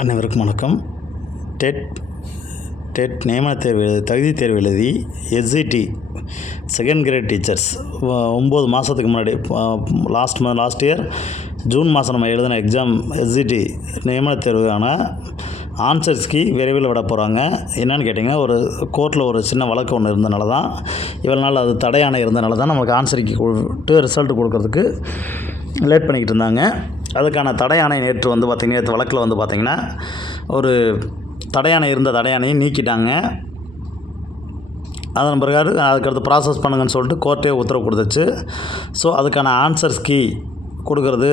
அனைவருக்கும் வணக்கம். Dead dead நியமன தேர்வு எழுதி தகுதி தேர்வு எழுதி எஸ்இடி செகண்ட் கிரேட் டீச்சர்ஸ் ஒம்பது மாதத்துக்கு முன்னாடி last month last year June மாதம் நம்ம எழுதின எக்ஸாம் எஸ்இடி நியமன தேர்வுக்கான ஆன்சர்ஸ்க்கு விரைவில் விட போகிறாங்க என்னன்னு கேட்டிங்கன்னா ஒரு கோர்ட்டில் ஒரு சின்ன வழக்கு ஒன்று இருந்தனால தான் இவ்வளோ நாள் அது தடையான இருந்தனால தான் நமக்கு ஆன்சருக்கு கொடுத்து ரிசல்ட் கொடுக்கறதுக்கு லேட் பண்ணிக்கிட்டு இருந்தாங்க. அதுக்கான தடையானை நேற்று வந்து பார்த்திங்கன்னா நேற்று வழக்கில் வந்து பார்த்திங்கன்னா ஒரு தடையானை இருந்த தடையானையை நீக்கிட்டாங்க. அதன் பிறகு அதுக்கடுத்து ப்ராசஸ் பண்ணுங்கன்னு சொல்லிட்டு கோர்ட்டே உத்தரவு கொடுத்துச்சு. ஸோ அதுக்கான ஆன்சர்ஸ் கீ கொடுக்குறது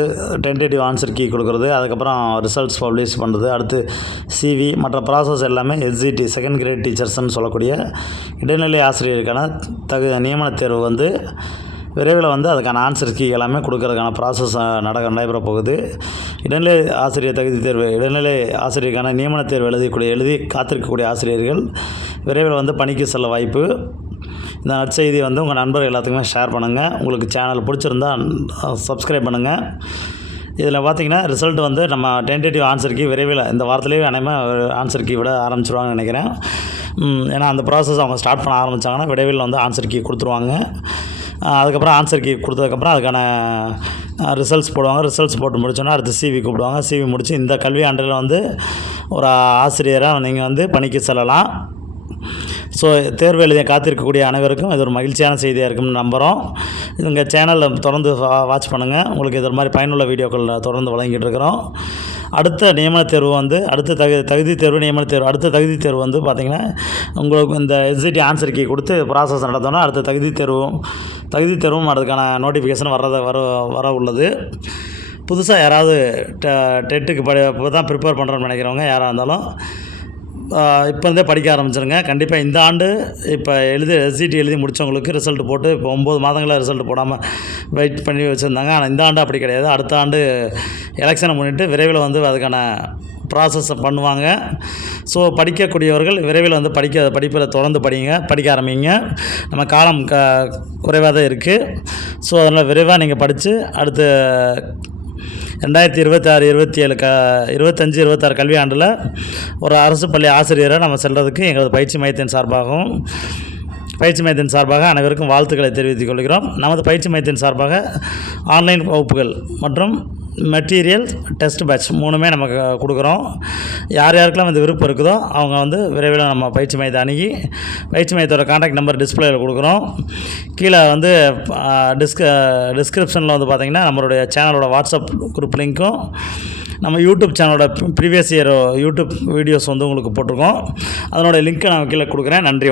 டென்டேட்டிவ் ஆன்சர் கீ கொடுக்குறது அதுக்கப்புறம் ரிசல்ட்ஸ் பப்ளிஷ் பண்ணுறது அடுத்து சிவி மற்ற ப்ராசஸ் எல்லாமே எஸ்ஜிடி செகண்ட் கிரேட் டீச்சர்ஸ்ன்னு சொல்லக்கூடிய இடைநிலை ஆசிரியருக்கான தகு நியமன தேர்வு வந்து விரைவில் வந்து அதுக்கான ஆன்சர் கீ எல்லாமே கொடுக்கறதுக்கான ப்ராசஸ் நடக்க நடைபெற போகுது. இடைநிலை ஆசிரியர் தகுதி தேர்வு இடைநிலை ஆசிரியருக்கான நியமனத் தேர்வு எழுதக்கூடிய எழுதி காத்திருக்கக்கூடிய ஆசிரியர்கள் விரைவில் வந்து பணிக்கு செல்ல வாய்ப்பு. இந்த நற்செய்தி வந்து உங்கள் நண்பர்கள் எல்லாத்துக்குமே ஷேர் பண்ணுங்கள் உங்களுக்கு சேனல் பிடிச்சிருந்தா சப்ஸ்கிரைப் பண்ணுங்கள் இதில் பார்த்தீங்கன்னா ரிசல்ட் வந்து நம்ம டென்டேட்டிவ் ஆன்சர் கீ விரைவில் இந்த வாரத்துலேயே அனைவரும் ஆன்சர் கீ விட ஆரம்பிச்சிருவாங்கன்னு நினைக்கிறேன். ஏன்னா அந்த ப்ராசஸ் அவங்க ஸ்டார்ட் பண்ண ஆரம்பித்தாங்கன்னா விரைவில் வந்து ஆன்சர் கீ கொடுத்துருவாங்க. அதுக்கப்புறம் ஆன்சர் கீ கொடுத்ததுக்கப்புறம் அதுக்கான ரிசல்ட்ஸ் போடுவாங்க. ரிசல்ட்ஸ் போட்டு முடிச்சோன்னா அடுத்து சிவி கூப்பிடுவாங்க. சிவி முடித்து இந்த கல்வி ஆண்டில் வந்து ஒரு ஆசிரியராக நீங்கள் வந்து பணிக்கு செல்லலாம். ஸோ தேர்வு எழுதிய காத்திருக்கக்கூடிய அனைவருக்கும் இது ஒரு மகிழ்ச்சியான செய்தியாக இருக்கும்னு நம்புகிறோம் எங்கள் சேனலில் தொடர்ந்து வா- வாட்ச் பண்ணுங்கள் உங்களுக்கு இது மாதிரி பயனுள்ள வீடியோக்கள் தொடர்ந்து வழங்கிட்டு இருக்கிறோம். அடுத்த நியமன தேர்வு வந்து அடுத்த தகு தகுதி தேர்வு நியமன தேர்வு அடுத்த தகுதி தேர்வு வந்து பார்த்திங்கன்னா உங்களுக்கு இந்த எஸ்சிடி ஆன்சர் கீ கொடுத்து ப்ராசஸ் நடத்தோன்னா அடுத்த தகுதி தேர்வும் தகுதி தேர்வும் அதுக்கான நோட்டிஃபிகேஷன் வர்றத வர வர உள்ளது. புதுசாக யாராவது டெ டெட்டுக்கு படி இப்போ தான் ப்ரிப்பேர் பண்ணுறோன்னு நினைக்கிறவங்க யாராக இருந்தாலும் இப்போ இருந்தே படிக்க ஆரம்பிச்சிருங்க. கண்டிப்பாக இந்த ஆண்டு இப்போ எழுதி எஸ்சிடி எழுதி முடித்தவங்களுக்கு ரிசல்ட் போட்டு இப்போ ஒம்பது மாதங்களாக ரிசல்ட் போடாமல் வெயிட் பண்ணி வச்சுருந்தாங்க. ஆனால் இந்த ஆண்டு அப்படி கிடையாது. அடுத்த ஆண்டு எலெக்ஷனை முன்னிட்டு விரைவில் வந்து அதுக்கான ப்ராசஸை பண்ணுவாங்க. ஸோ படிக்கக்கூடியவர்கள் விரைவில் வந்து படிக்க படிப்பில் தொடர்ந்து படிங்க படிக்க ஆரம்பிங்க. நம்ம காலம் க குறைவாக தான் இருக்குது ஸோ அதனால் விரைவாக நீங்கள் படித்து அடுத்து ரெண்டாயிரத்தி இருபத்தாறு இருபத்தி ஏழு க இருபத்தஞ்சி இருபத்தாறு கல்வி ஆண்டில் ஒரு அரசு பள்ளி ஆசிரியராக நம்ம செல்கிறதுக்கு எங்களது பயிற்சி மையத்தின் சார்பாகவும் பயிற்சி மையத்தின் சார்பாக அனைவருக்கும் வாழ்த்துக்களை தெரிவித்துக் கொள்கிறோம். நமது பயிற்சி மையத்தின் சார்பாக ஆன்லைன் வகுப்புகள் மற்றும் மெட்டீரியல் டெஸ்ட் பேட்ச் மூணுமே நமக்கு கொடுக்குறோம். யார் யாருக்கெல்லாம் வந்து விருப்பம் இருக்குதோ அவங்க வந்து விரைவில் நம்ம பயிற்சி மையத்தை அணுகி பயிற்சி மையத்தோட காண்டாக்ட் நம்பர் டிஸ்பிளேயில் கொடுக்குறோம். கீழே வந்து டிஸ்க டிஸ்கிரிப்ஷனில் வந்து பார்த்திங்கன்னா நம்மளுடைய சேனலோட வாட்ஸ்அப் குரூப் லிங்க்கும் நம்ம யூடியூப் சேனலோட ப்ரீவியஸ் இயர் யூடியூப் வீடியோஸ் வந்து உங்களுக்கு போட்டிருக்கோம். அதனோட லிங்க்கை நான் கீழே கொடுக்குறேன். நன்றி